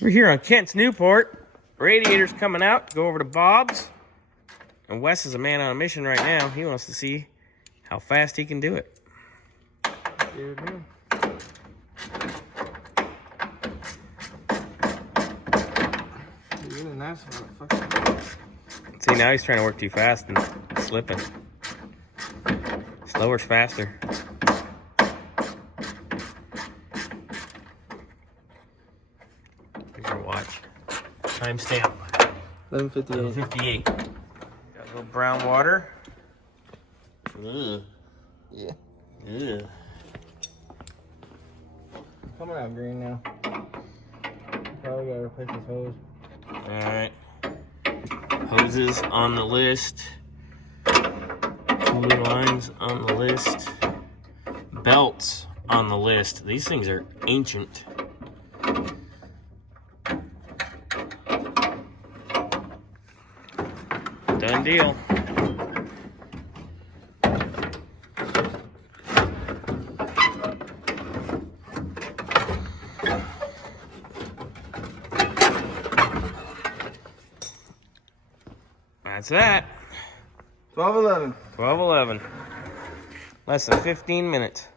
We're here on Kent's Newport. Radiator's coming out to go over to Bob's. And Wes is a man on a mission right now. He wants to see how fast he can do it. See, now he's trying to work too fast and slipping. Slower's faster. Here's your watch. Timestamp. 11:58. 58. Got a little brown water. Ugh. Yeah. Ugh. Coming out green now. Probably gotta replace this hose. Alright. Hoses on the list. Cooler lines on the list. Belts on the list. These things are ancient. Done deal. That's that. 12:11. 12:11. Less than 15 minutes.